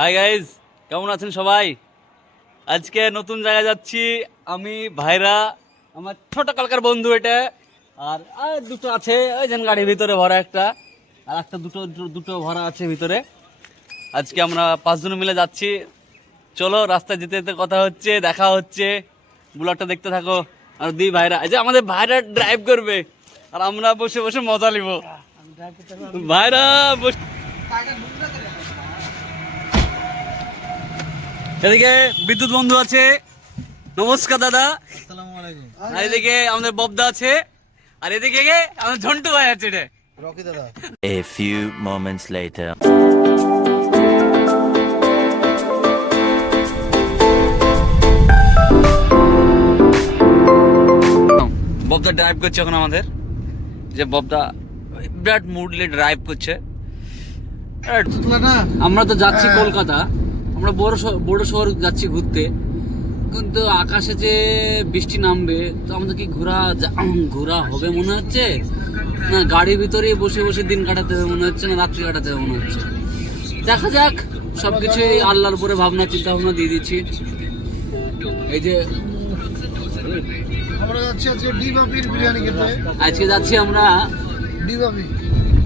Hi guys, কেমন আছেন সবাই? আজকে নতুন জায়গায় যাচ্ছি আমি, ভাইরা, আমার ছোট কালকার বন্ধু এটা, আর দুটো আছে ওই যেন গাড়ির ভিতরে ভরা একটা, আর একটা দুটো দুটো ভরা আছে ভিতরে। আজকে আমরা 5 জন মিলে যাচ্ছি। চলো, রাস্তায় যেতে যেতে কথা হচ্ছে, দেখা হচ্ছে, ব্লগটা দেখতে থাকো। আর ভাইরা, এই যে আমাদের ভাইরা ড্রাইভ করবে আর আমরা বসে বসে মজা নিব। ভাইরা বসে, এদিকে বিদ্যুৎ বন্ধু আছে, নমস্কার দাদা। আর এদিকে আমাদের ববদা আছে, আর এদিকে আমাদের ঝন্টু ভাই আছে রে, রকি দাদা। A few moments later. ববদা ড্রাইভ করছে এখন আমাদের, যে ববদা বিরাট মুডলি ড্রাইভ করছে। আমরা তো যাচ্ছি কলকাতা, আমরা বড় শহর যাচ্ছি ঘুরতে, কিন্তু আকাশে যে বৃষ্টি নামবে তো আমাদের কি ঘোরা হবে মনে হচ্ছে, না গাড়ির ভিতরেই বসে বসে দিন কাটাতে হবে মনে হচ্ছে, না রাত্রি কাটাতে হবে মনে হচ্ছে। দেখা যাক, সবকিছু আল্লাহর উপরে ভাবনা চিন্তা ভাবনা দিয়ে দিচ্ছি। এই যে আমরা যাচ্ছি আজকে ডি বাপির বিরিয়ানি খেতে। আজকে যাচ্ছি আমরা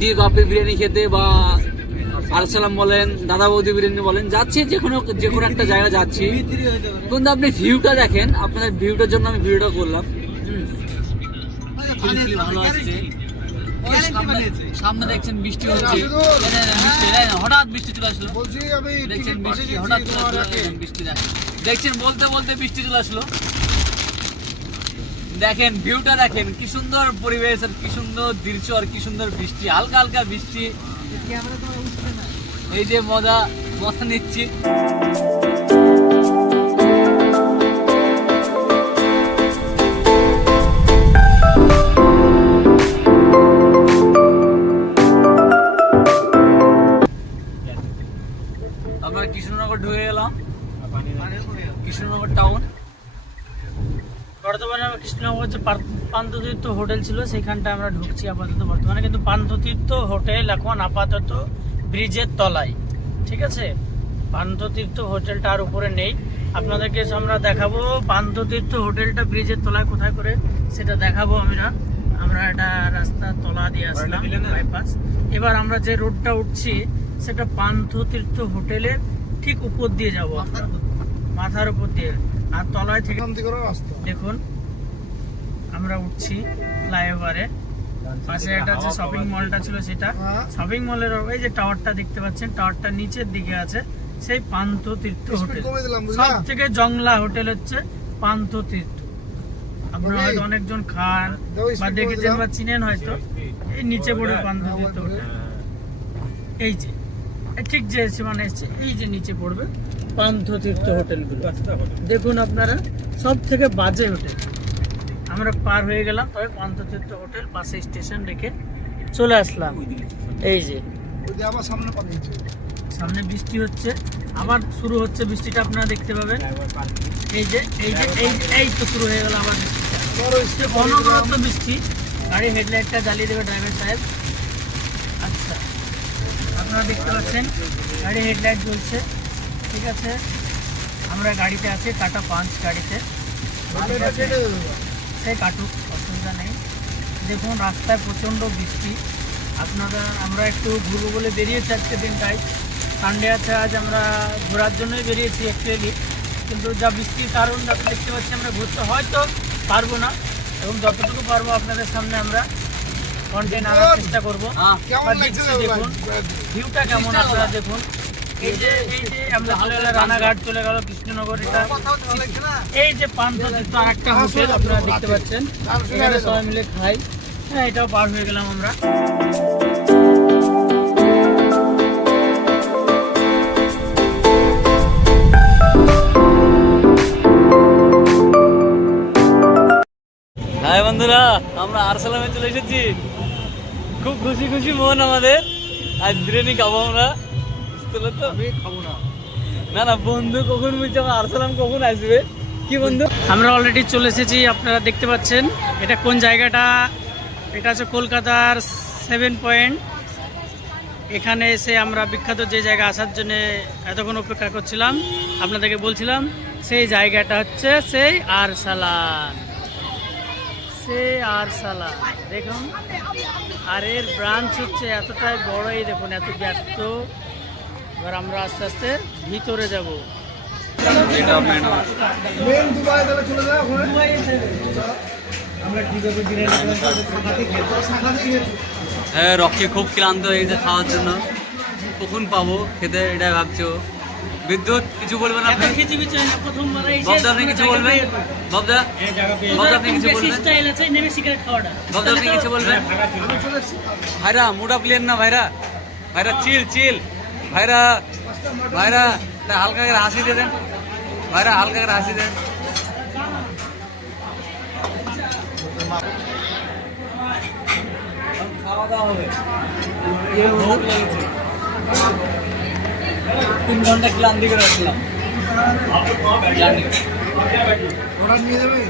ডি বাপির বিরিয়ানি খেতে, বা আরসালাম বলেন, দাদা বৌদি বিরিয়ানি বলেন, যাচ্ছি যে কোনো একটা জায়গা যাচ্ছি। কিন্তু আপনি ভিউটা দেখেন, আপনাদের ভিউটার জন্য আমি ভিডিওটা করলাম। ভালো আসছে, সামনে দেখছেন বৃষ্টি হচ্ছে, হঠাৎ বৃষ্টি চলে আসলো, দেখছেন বৃষ্টি হঠাৎ চলে আসলো, বৃষ্টি দেখছেন, বলতে বলতে বৃষ্টি চলে আসলো। দেখেন ভিউটা দেখেন, কি সুন্দর পরিবেশ, আর কি সুন্দর দৃশ্য, আর কি সুন্দর বৃষ্টি, হালকা হালকা বৃষ্টি। এই যে মজা নিচ্ছি। আমরা কৃষ্ণনগর ঢুকে গেলাম, কৃষ্ণনগর টাউন। বর্তমানে কৃষ্ণনগর যে পান্থতীর্থ হোটেল ছিল সেখানটা আমরা ঢুকছি আপাতত। বর্তমানে কিন্তু পান্থতীর্থ হোটেল এখন আপাতত ব্রিজের তলায়, ঠিক আছে? পান্থতীর্থ হোটেলটা আর উপরে নেই। আপনাদেরকে আমরা দেখাবো পান্থতীর্থ হোটেলটা ব্রিজের তলায় কোথায় করে সেটা দেখাবো। আমরা এটা রাস্তার তলা দিয়ে আসলাম, বাইপাস। এবার আমরা যে রোডটা উঠছি সেটা পান্থতীর্থ হোটেলের ঠিক উপর দিয়ে যাবো, মাথার উপর দিয়ে। আর তলায় থেকে দেখুন আমরা উঠছি ফ্লাইওভারে, পাশে একটা যে শপিং মলটা ছিল সেটা, শপিং মলের এই যে টাওয়ারটা দেখতে পাচ্ছেন, টাওয়ারটা নিচের দিকে আছে সেই পান্থতীর্থ হোটেল। সব থেকে জংলা হোটেল হচ্ছে পান্থতীর্থ। আপনারা হয়তো অনেকজন খান বা দেখেছেন বা চিনেন হয়তো। এই নিচে পড়ে পান্থতীর্থ হোটেল, এই যে ঠিক যে সীমানা এসছে, এই যে নিচে পড়বে পান্থতীর্থ হোটেলগুলো। দেখুন আপনারা, সব থেকে বাজে হোটেল। আমরা পার হয়ে গেলাম, তবে পান্থতীর্থ হোটেল পাশে স্টেশন রেখে চলে আসলাম। এই যে সামনে বৃষ্টি হচ্ছে, আবার শুরু হচ্ছে বৃষ্টিটা, আপনারা দেখতে পাবেন। এই যে এই তো শুরু হয়ে গেল আবার বৃষ্টি, অনবরত বৃষ্টি। গাড়ির হেডলাইটটা জ্বালিয়ে দেবে ড্রাইভার সাহেব। আচ্ছা, আপনারা দেখতে পাচ্ছেন গাড়ির হেডলাইট জ্বলছে, ঠিক আছে। আমরা গাড়িতে আছি, টাটা পাঞ্চ গাড়িতে, সেই কাটুক, অসুবিধা নেই। দেখুন রাস্তায় প্রচণ্ড বৃষ্টি। আমরা একটু ঘুরবো বলে বেরিয়েছি আজকে দিনটাই, সানডে আছে আজ, আমরা ঘোরার জন্যই বেরিয়েছি অ্যাকচুয়ালি। কিন্তু যা বৃষ্টির কারণ যাতে দেখতে পাচ্ছি, আমরা ঘুরতে হয়তো পারবো না, এবং যতটুকু পারবো আপনাদের সামনে আমরা কন্টেন্ট আনার চেষ্টা করবো। দেখুন ভিউটা কেমন, আপনারা দেখুন। এই যে আমরা চলে গেলাম রানাঘাট, চলে গেল কৃষ্ণনগর। এটা এই যে পান্থতীর্থ আর একটা হোটেল আপনারা দেখতে পাচ্ছেন, এখানে সবাই মিলে খাই। হ্যাঁ, এটাও পার হয়ে গেলাম আমরা। হাই বন্ধুরা, আমরা আরসালামে চলে এসেছি। খুব খুশি খুশি মন আমাদের, আজ বিরিয়ানি খাবো আমরা। না না বন্ধু, কখন বলছে আমার আরসালাম কখন আসবে, কি বন্ধু? আমরা অলরেডি চলে এসেছি, আপনারা দেখতে পাচ্ছেন। এটা কোন জায়গাটা? এটা হচ্ছে কলকাতার 7 পয়েন্ট। এখানে এসে আমরা বিখ্যাত যে জায়গা আসার জন্য এতক্ষণ অপেক্ষা করছিলাম, আপনাদেরকে বলছিলাম, সেই জায়গাটা হচ্ছে সেই আরসালান। সেই আরসালান দেখুন, আর এর ব্রাঞ্চ হচ্ছে এতটাই বড়ই, দেখুন এত ব্যস্ত। এবার আমরা আস্তে আস্তে ভিতরে যাব। এটা মেন মেন দুবাই তাহলে চলে যাও ওখানে আমরা কি করব বিরিয়ানি শাখাতেই খেয়েছি হ্যাঁ, রকি খুব ক্লান্ত হয়ে গেছে খাওয়ার জন্য। কখন পাবো খেতে এটাই ভাবছো। বিদ্যুৎ কিছু বলবেন আপনি? প্রথমবার বাবদা আপনি কিছু বলবেন? বাবদা বাবদা আপনি কিছু বলবেন? স্টাইল আছে নেমে সিগারেট খাওয়াটা। বাবদা আপনি কিছু বলবেন? ভাইরা মুড আপ লিয়েন না, ভাইরা ভাইরা চিল চিল, ভাইরা ভাইরা একটা হালকা করে হাসি দিয়ে দেন, ভাইরা হালকা করে হাসি দেন। খাওয়া দাওয়া হবে, ভোগ লেগেছে, 3 ঘন্টা ক্লান্তি করে আসলাম। ওরা নিয়ে যাবে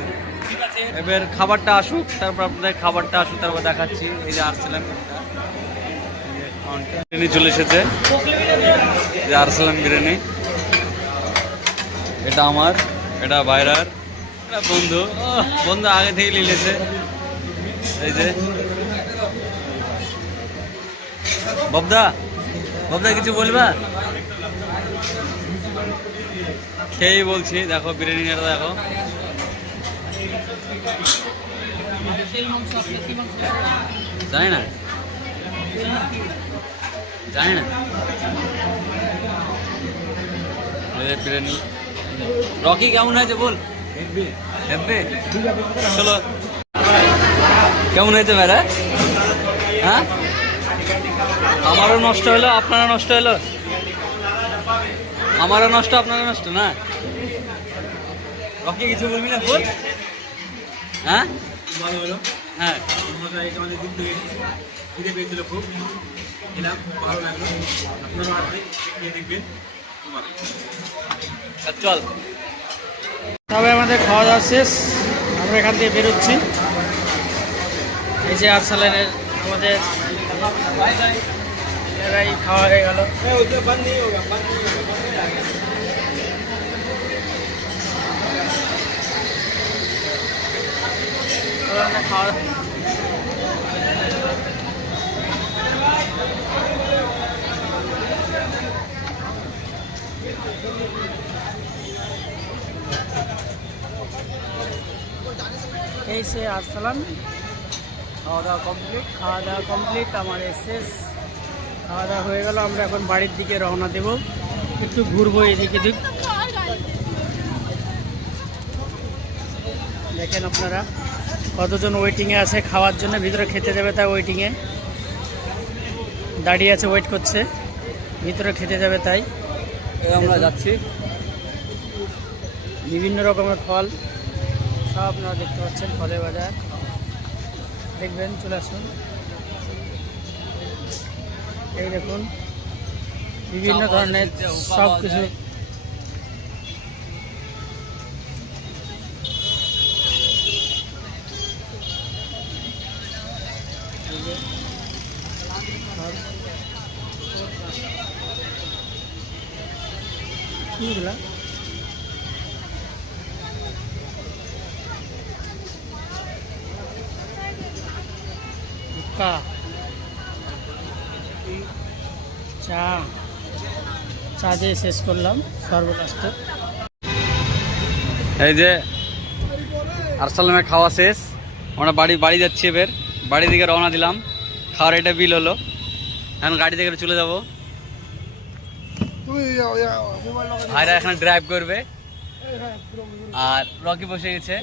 এবার খাবারটা আসুক, তারপর আপনাদের খাবারটা আসুক, তারপর দেখাচ্ছি। এই যে আরসালান বিরিয়ানি চলে এসেছে, যে আরসালান বিরিয়ানি। এটা আমার, এটা বাইরার, এটা বন্ধু। বন্ধু আগে থেকে লিলেছে। এই যে বাবদা, বাবদা কিছু বলবা? খেয়েই বলছি, দেখো বিরিয়ানিটা দেখো। জানি না, জানি না। বিরিয়ানি রকি কেমন হয়েছে বল? হেব্বে চলো, কেমন হয়েছে ভাইরা? হ্যাঁ, আমারও নষ্ট হলো, আপনারা নষ্ট হলো। আমারও নষ্ট, আপনারা নষ্ট না। রকি কিছু বলবি না বল? হ্যাঁ ভালো হলো। হ্যাঁ আমাদের দিন থেকে খিদে পেয়েছিল খুব, খেলাম, ভালো লাগলো। আপনারা আসবেন, খেয়ে দেখবেন। চল, তবে আমাদের খাওয়া দাওয়া শেষ, আমরা এখান থেকে বেরোচ্ছি। এই যে আরসালানের আমাদের জায়গায় খাওয়া হয়ে গেল। খাওয়া এই সে আরসালান, খাওয়া দাওয়া কমপ্লিট। খাওয়া দাওয়া কমপ্লিট, আমাদের শেষ। খাওয়া দাওয়া হয়ে গেল, আমরা এখন বাড়ির দিকে রওনা দেব। একটু ঘুরবো এদিকে দিক। দেখেন আপনারা কতজন ওয়েটিংয়ে আছে খাওয়ার জন্য, ভিতরে খেতে যাবে তাই ওয়েটিংয়ে দাঁড়িয়ে আছে, ওয়েট করছে, ভিতরে খেতে যাবে তাই। আমরা যাচ্ছি। বিভিন্ন রকমের ফল সব আপনারা দেখতে পাচ্ছেন, ফলের বাজার দেখবেন, চলে আসুন। এই দেখুন বিভিন্ন ধরনের সব কিছু। এগুলা চা চা দিয়ে শেষ করলাম সর্বলাস্টে। এই যে আরসালানের খাওয়া শেষ, আমরা বাড়ি যাচ্ছি। এবার বাড়ি দিকে রওনা দিলাম। খাওয়ার এটা বিল হলো, এখন গাড়ি থেকে চলে যাব। তুমি মোবাইল লাগাই ভাইরা এখানে ড্রাইভ করবে, আর রকি বসে গেছে।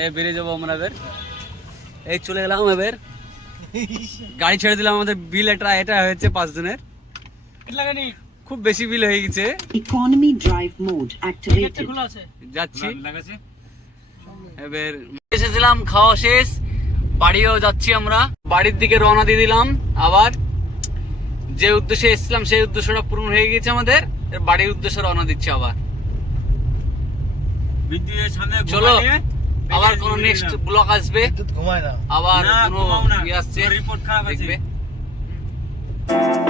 এই বেরিয়ে যাবো আমরা এবার। এই চলে গেলাম এবার, গাড়ি ছেড়ে দিলাম। আমাদের বিল এটা হয়েছে 5 জনের, খুব বেশি বিল হয়ে গেছে। Economy drive mode activated. খোলা আছে, যাচ্ছি এবার। এসেছিলাম, খাওয়া শেষ, বাড়িও যাচ্ছি আমরা। বাড়ির দিকে রওনা দিয়ে দিলাম। আবার যে উদ্দেশ্যে এসেছিলাম সেই উদ্দেশ্যটা পূরণ হয়ে গেছে আমাদের। বাড়ির উদ্দেশ্যে রওনা দিচ্ছি আবার। চলো, আবার কোন নেক্সট ব্লগ আসবে, ঘুমায় না আবার কোনো ইয়ে আসছে দেখবে। যাবে